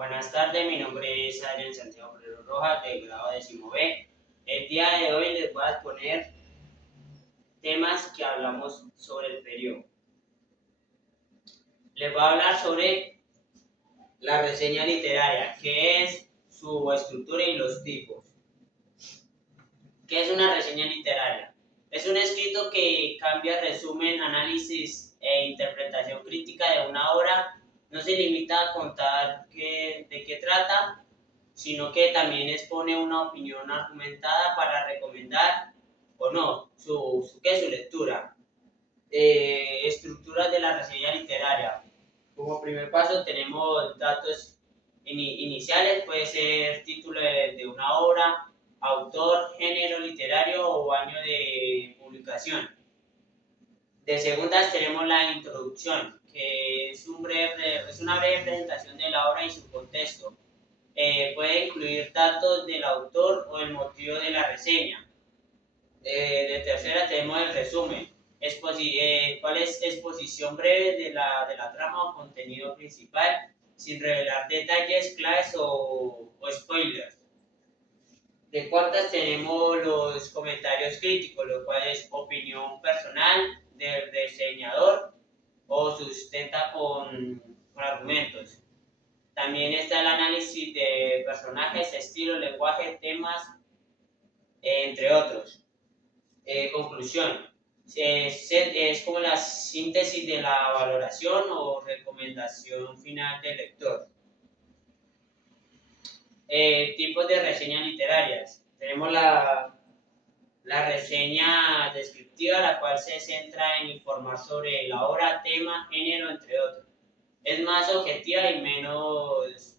Buenas tardes, mi nombre es Adrián Santiago Moreno Rojas, del grado 10B. El día de hoy les voy a exponer temas que hablamos sobre el periodo. Les voy a hablar sobre la reseña literaria, qué es su estructura y los tipos. ¿Qué es una reseña literaria? Es un escrito que cambia, resumen, análisis e interpretación crítica de una obra. No se limita a contar de qué trata, sino que también expone una opinión argumentada para recomendar o no su lectura. Estructuras de la reseña literaria. Como primer paso tenemos datos iniciales, puede ser título de una obra, autor, género literario o año de publicación. De segundas tenemos la introducción, que es una breve presentación de la obra y su contexto. Puede incluir datos del autor o el motivo de la reseña. De tercera tenemos el resumen, cuál es exposición breve de la trama o contenido principal, sin revelar detalles claves o spoilers. De cuartas tenemos los comentarios críticos, lo cual es opinión personal del reseñador o sustenta con argumentos. También está el análisis de personajes, estilo, lenguaje, temas, entre otros. Conclusión. Es como la síntesis de la valoración o recomendación final del lector. Tipos de reseñas literarias. Tenemos la reseña descriptiva, la cual se centra en informar sobre la obra, tema, género, entre otros. Es más objetiva y menos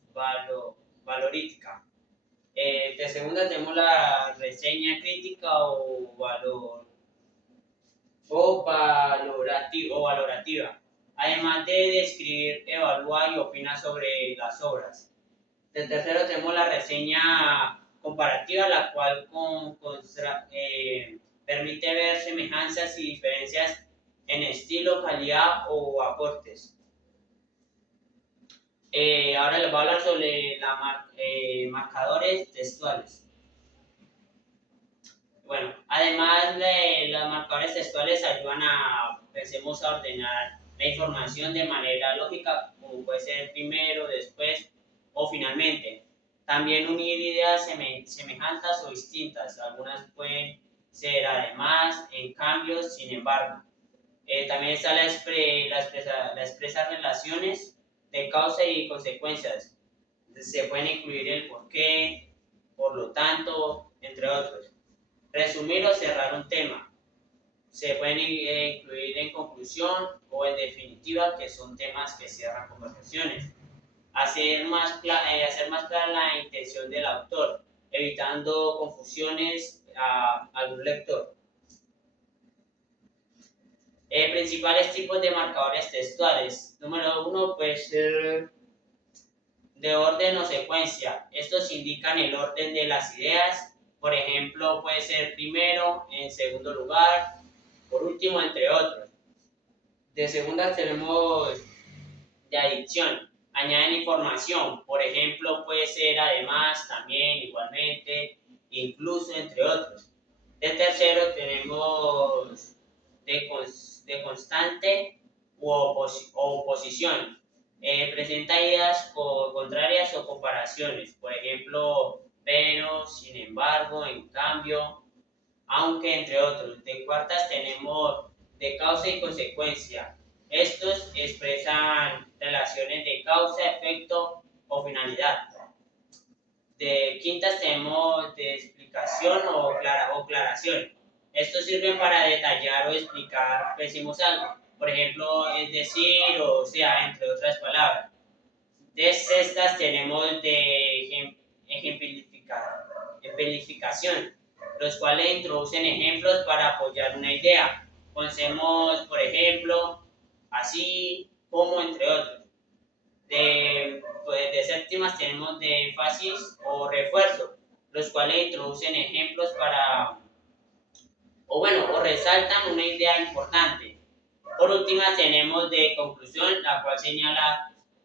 valorítica. De segunda tenemos la reseña crítica o valorativa, además de describir, evaluar y opinar sobre las obras. De tercero tenemos la reseña comparativa, la cual permite ver semejanzas y diferencias en estilo, calidad o aportes. Ahora les voy a hablar sobre marcadores textuales. Bueno, además los marcadores textuales ayudan pensemos, a ordenar la información de manera lógica, como puede ser primero, después o finalmente. También unir ideas semejantes o distintas. Algunas pueden ser además, en cambio, sin embargo. También está las expresas relaciones de causa y consecuencias. Se pueden incluir el porqué, por lo tanto, entre otros. Resumir o cerrar un tema. Se pueden incluir en conclusión o en definitiva, que son temas que cierran conversaciones. Hacer más clara la intención del autor, evitando confusiones a algún lector. Principales tipos de marcadores textuales. Número 1, pues de orden o secuencia. Estos indican el orden de las ideas. Por ejemplo, puede ser primero, en segundo lugar, por último, entre otros. De segunda tenemos de adición. Añaden información. Por ejemplo, puede ser además, también, igualmente, incluso, entre otros. De tercero tenemos de constante o oposición. Presenta ideas contrarias o comparaciones. Por ejemplo, pero, sin embargo, en cambio, aunque, entre otros. De cuartas tenemos de causa y consecuencia. Estos expresan relaciones de causa, efecto o finalidad. De quintas tenemos de explicación o aclaración. Estos sirven para detallar o explicar, decimos algo. Por ejemplo, es decir, o sea, entre otras palabras. De sextas tenemos de ejemplificación, los cuales introducen ejemplos para apoyar una idea. Conocemos, por ejemplo, así como, entre otros. De séptimas tenemos de énfasis o refuerzo, los cuales introducen ejemplos o resaltan una idea importante. Por última tenemos de conclusión, la cual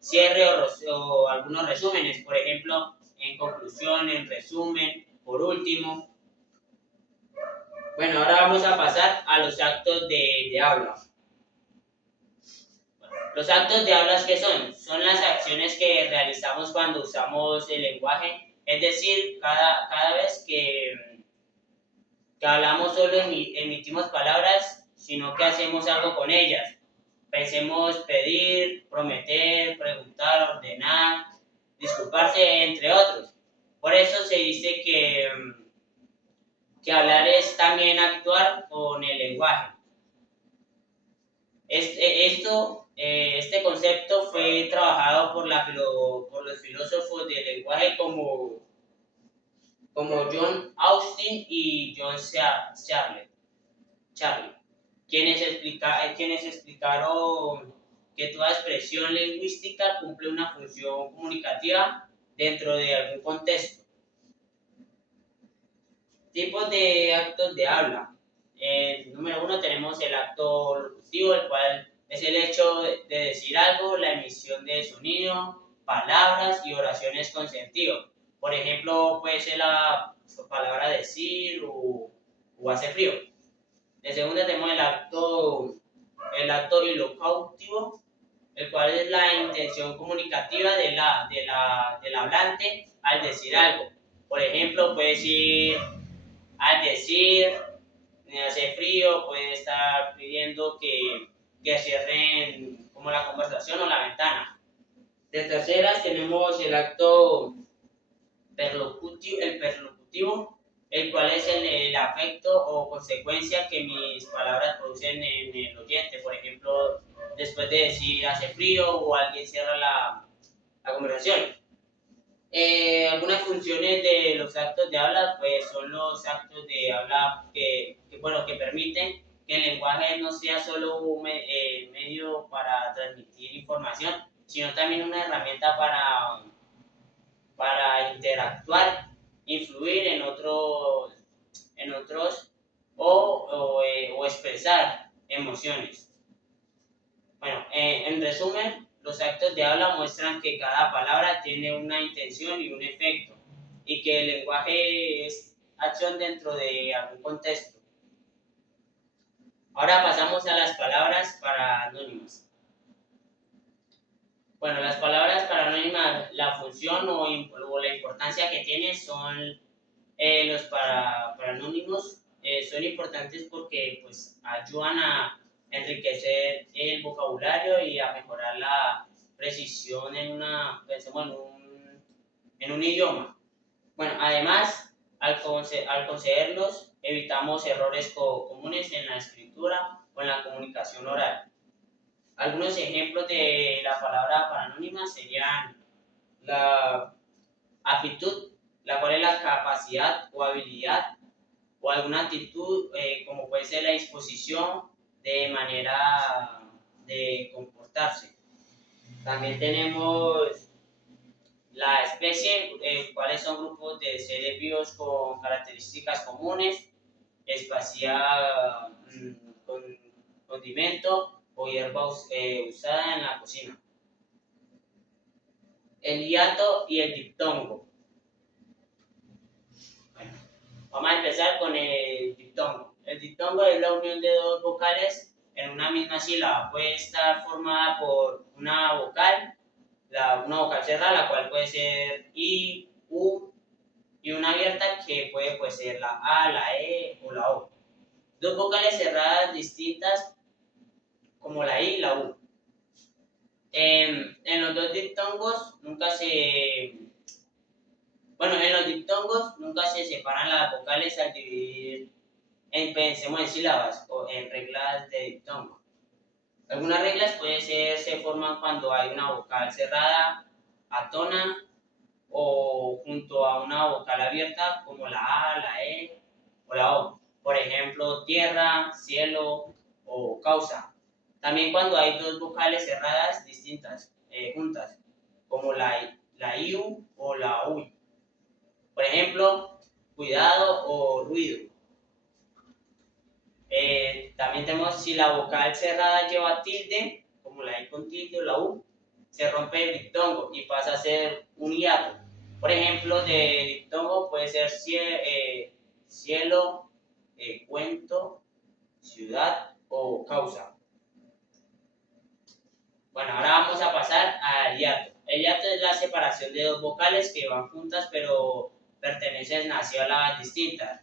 cierre o algunos resúmenes, por ejemplo, en conclusión, en resumen, por último. Bueno, ahora vamos a pasar a los actos de habla. Los actos de habla, ¿qué son? Son las acciones que realizamos cuando usamos el lenguaje, es decir, cada vez que hablamos solo emitimos palabras, sino que hacemos algo con ellas. Pensemos pedir, prometer, preguntar, ordenar, disculparse, entre otros. Por eso se dice que hablar es también actuar con el lenguaje. Este concepto fue trabajado por los filósofos del lenguaje como John Austin y John Searle, quienes explicaron que toda expresión lingüística cumple una función comunicativa dentro de algún contexto. Tipos de actos de habla. Número 1 tenemos el acto locutivo, el cual es el hecho de decir algo, la emisión de sonido, palabras y oraciones con sentido. Por ejemplo, puede ser la palabra decir o hace frío. De segunda tenemos el acto ilocutivo, el cual es la intención comunicativa del hablante al decir algo. Por ejemplo, puede decir, al decir, hace frío, puede estar pidiendo que cierren como la conversación o la ventana. De terceras tenemos el acto perlocutivo, el cual es el afecto o consecuencia que mis palabras producen en el oyente. Por ejemplo, después de decir hace frío o alguien cierra la conversación. Algunas funciones de los actos de habla pues son los actos de habla que permiten que el lenguaje no sea solo un medio para transmitir información, sino también una herramienta para interactuar, influir en otros o expresar emociones. Bueno, en resumen, los actos de habla muestran que cada palabra tiene una intención y un efecto, y que el lenguaje es acción dentro de algún contexto. Ahora pasamos a las palabras paranónimas. Bueno, las palabras paranónimas, la función o la importancia que tienen son los paranónimos. Son importantes porque pues ayudan a enriquecer el vocabulario y a mejorar la precisión en un idioma. Bueno, además, al concederlos, evitamos errores comunes en la escritura o en la comunicación oral. Algunos ejemplos de la palabra paranónima serían la aptitud, la cual es la capacidad o habilidad o alguna actitud, como puede ser la disposición de manera de comportarse. También tenemos la especie, cuáles son grupos de seres vivos con características comunes, espacial, con condimento o hierba usada en la cocina. El hiato y el diptongo. Bueno, vamos a empezar con el diptongo. El diptongo es la unión de dos vocales en una misma sílaba. Puede estar formada por una vocal cerrada, la cual puede ser I, U, y una abierta que puede ser la A, la E o la O. Dos vocales cerradas distintas como la I y la U. En los dos diptongos nunca se separan las vocales al dividir pensemos en sílabas o en reglas de diptongo. Algunas reglas se forman cuando hay una vocal cerrada, atona, o junto a una vocal abierta como la A, la E o la O. Por ejemplo, tierra, cielo o causa. También cuando hay dos vocales cerradas distintas, juntas, como la IU o la UI. Por ejemplo, cuidado o ruido. También tenemos si la vocal cerrada lleva tilde, como la I con tilde o la U, se rompe el diptongo y pasa a ser un hiato. Por ejemplo, de diptongo puede ser cielo, cuento, ciudad o causa. Bueno, ahora vamos a pasar al hiato. El hiato es la separación de dos vocales que van juntas pero pertenecen a sílabas distintas.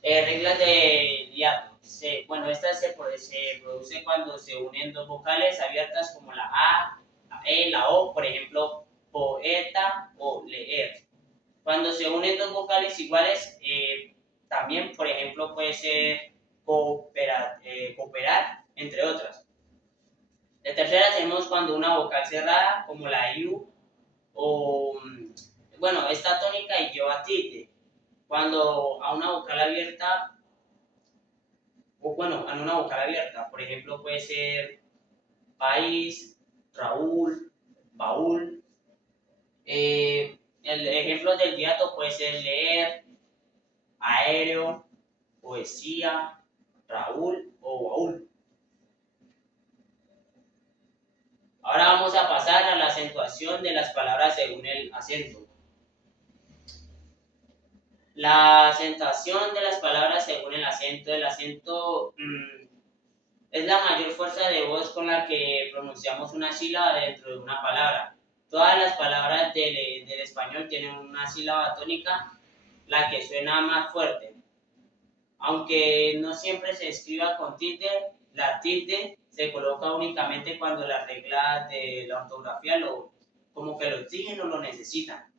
Reglas de hiato. Esta se produce cuando se unen dos vocales abiertas como la A, la E, la O, por ejemplo, poeta o leer. Cuando se unen dos vocales iguales, también, por ejemplo, puede ser cooperar, entre otras. De tercera tenemos cuando una vocal cerrada, como la U, o, esta tónica y lleva tilde. Cuando a una vocal abierta, a una vocal abierta, por ejemplo, puede ser país, Raúl, baúl. El ejemplo del hiato puede ser leer, aéreo, poesía, Raúl o baúl. Ahora vamos a pasar a la acentuación de las palabras según el acento. La acentuación de las palabras según el acento. El acento es la mayor fuerza de voz con la que pronunciamos una sílaba dentro de una palabra. Todas las palabras del español tienen una sílaba tónica, la que suena más fuerte. Aunque no siempre se escriba con tilde, la tilde se coloca únicamente cuando las reglas de la ortografía como que lo exigen o lo necesitan.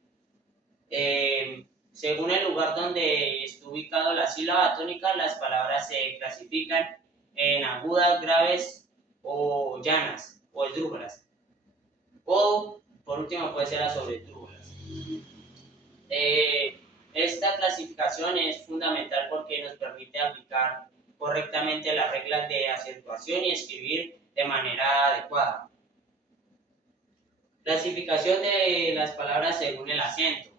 Según el lugar donde esté ubicado la sílaba tónica, las palabras se clasifican en agudas, graves o llanas o esdrújulas. O, por último, puede ser las sobresdrújulas. Esta clasificación es fundamental porque nos permite aplicar correctamente las reglas de acentuación y escribir de manera adecuada. Clasificación de las palabras según el acento.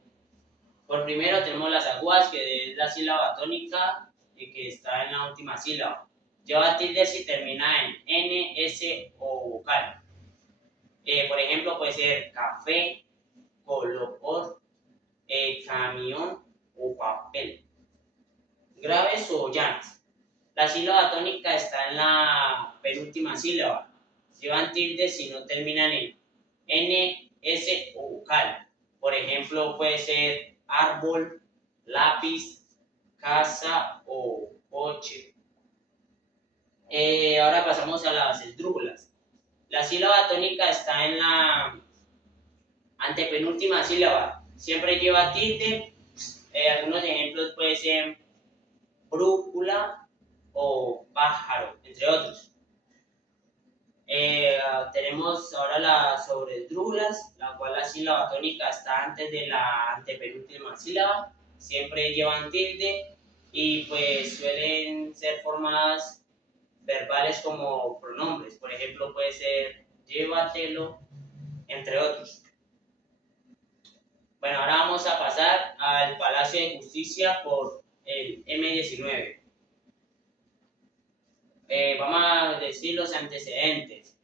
Por primero tenemos las agudas, que es la sílaba tónica y que está en la última sílaba. Lleva tilde si termina en N, S o vocal. Por ejemplo, puede ser café, color, camión o papel. Graves o llanas. La sílaba tónica está en la penúltima sílaba. Llevan tilde si no terminan en N, S o vocal. Por ejemplo, puede ser árbol, lápiz, casa o coche. Ahora pasamos a las esdrújulas. La sílaba tónica está en la antepenúltima sílaba. Siempre lleva tilde. Algunos ejemplos pueden ser brújula o pájaro, entre otros. Tenemos ahora las sobresdrújulas, la cual la sílaba tónica está antes de la antepenúltima sílaba. Siempre llevan tilde y pues suelen ser formadas verbales como pronombres. Por ejemplo, puede ser llévatelo, entre otros. Bueno, ahora vamos a pasar al Palacio de Justicia por el M19. Vamos a decir los antecedentes.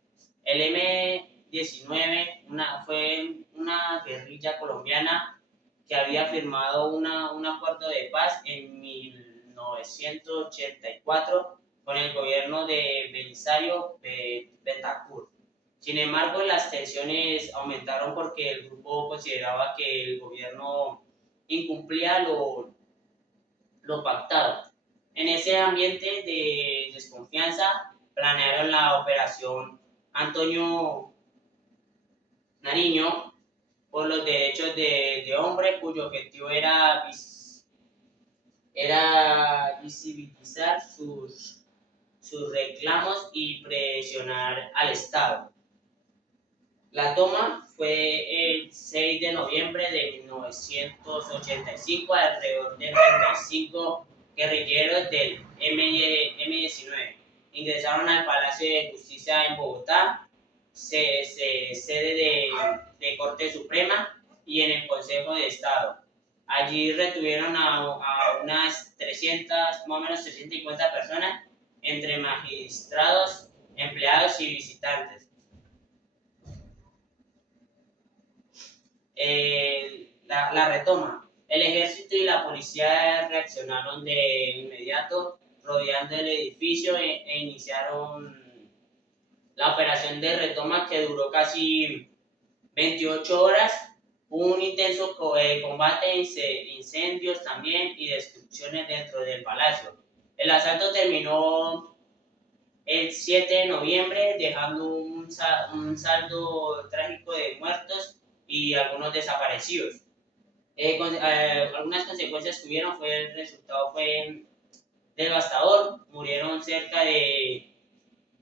El M19 fue una guerrilla colombiana que había firmado un acuerdo de paz en 1984 con el gobierno de Belisario Betancur. Sin embargo, las tensiones aumentaron porque el grupo consideraba que el gobierno incumplía lo pactado. En ese ambiente de desconfianza, planearon la operación Antonio Nariño por los derechos de hombre, cuyo objetivo era visibilizar sus reclamos y presionar al Estado. La toma fue el 6 de noviembre de 1985, alrededor de 35 guerrilleros del M19 ingresaron al Palacio de Justicia en Bogotá, sede de Corte Suprema, y en el Consejo de Estado. Allí retuvieron a unas 300, más o menos 350 personas, entre magistrados, empleados y visitantes. la retoma. El ejército y la policía reaccionaron de inmediato, rodeando el edificio e iniciaron la operación de retoma, que duró casi 28 horas. Hubo un intenso combate, incendios también y destrucciones dentro del palacio. El asalto terminó el 7 de noviembre, dejando un saldo trágico de muertos y algunos desaparecidos. Algunas consecuencias que hubieron, el resultado fue devastador. Murieron cerca de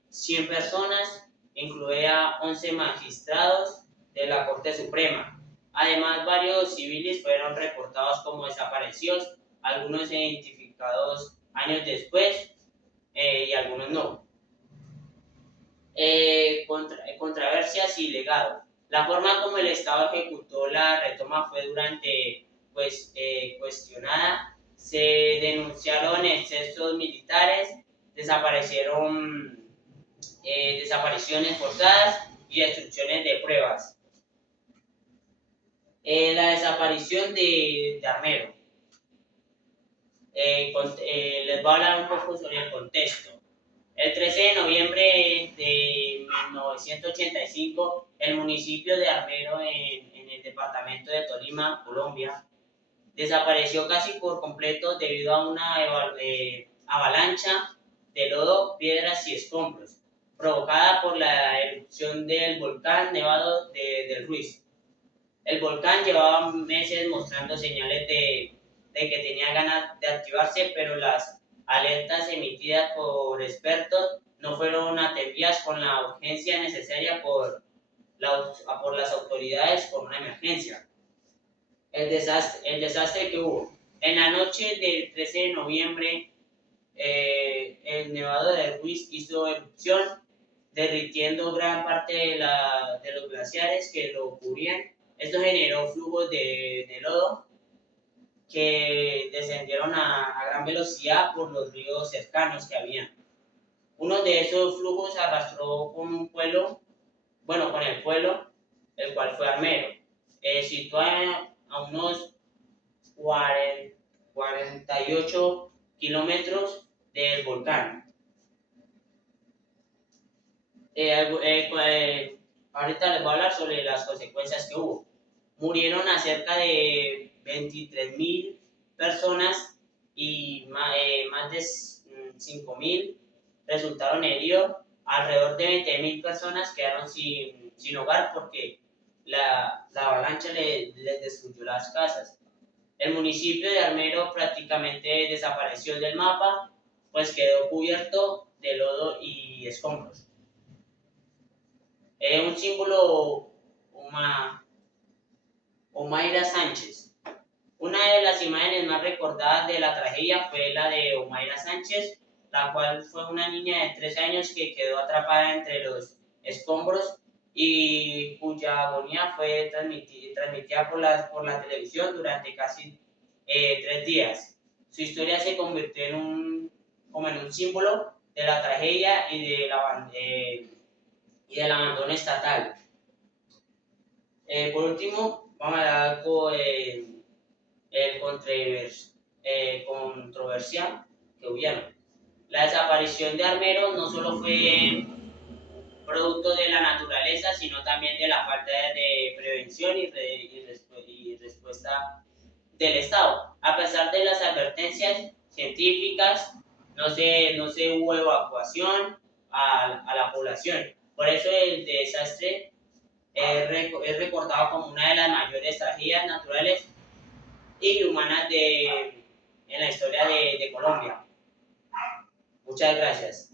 100 personas, incluida 11 magistrados de la Corte Suprema. Además, varios civiles fueron reportados como desaparecidos, algunos identificados años después y algunos no. Controversias y legado. La forma como el Estado ejecutó la retoma fue cuestionada. Se denunciaron excesos militares, desapariciones forzadas y destrucciones de pruebas. La desaparición de Armero. Les voy a hablar un poco sobre el contexto. El 13 de noviembre de 1985, el municipio de Armero, en el departamento de Tolima, Colombia, desapareció casi por completo debido a una avalancha de lodo, piedras y escombros, provocada por la erupción del volcán Nevado del Ruiz. El volcán llevaba meses mostrando señales de que tenía ganas de activarse, pero las alertas emitidas por expertos no fueron atendidas con la urgencia necesaria por las autoridades por una emergencia. El desastre que hubo. En la noche del 13 de noviembre, el Nevado de Ruiz hizo erupción, derritiendo gran parte de los glaciares que lo cubrían. Esto generó flujos de lodo que descendieron a gran velocidad por los ríos cercanos que habían. Uno de esos flujos arrastró con el pueblo, el cual fue Armero, situado a unos 48 kilómetros del volcán. Ahorita les voy a hablar sobre las consecuencias que hubo. Murieron a cerca de 23.000 personas y más de 5.000 resultaron heridos. Alrededor de 20.000 personas quedaron sin hogar porque la avalancha les destruyó las casas. El municipio de Armero prácticamente desapareció del mapa, pues quedó cubierto de lodo y escombros. Un símbolo, Omaira Sánchez. Una de las imágenes más recordadas de la tragedia fue la de Omaira Sánchez, la cual fue una niña de 13 años que quedó atrapada entre los escombros y cuya agonía fue transmitida por la televisión durante casi 3 días. Su historia se convirtió en un símbolo de la tragedia y del abandono estatal. Por último, vamos a dar el controversial que hubieron. La desaparición de Armero no solo fue producto de la naturaleza, sino también de la falta de prevención y respuesta del Estado. A pesar de las advertencias científicas, no se hubo evacuación a la población. Por eso el desastre es recordado como una de las mayores tragedias naturales y humanas en la historia de Colombia. Muchas gracias.